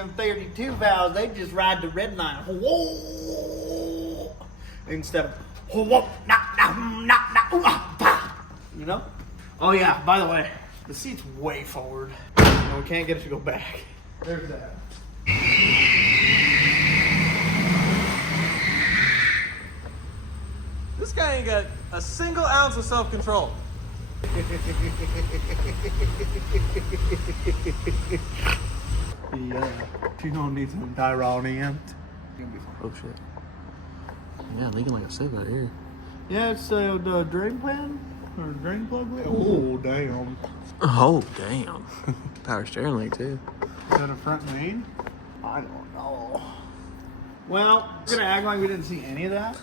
them 32 valves, they just ride the red line. Whoa! Instead of whoa, you know? Oh yeah, by the way, the seat's way forward. And we can't get it to go back. There's that. This guy ain't got a single ounce of self-control. Yeah, she's gonna need some Tyrone in. Oh shit. Yeah, leaking like a sieve out here. Yeah, it's the drain pan or drain plug. Oh damn! Oh damn. Power steering leak too. Is that a front main? I don't know. Well, we're gonna act like we didn't see any of that.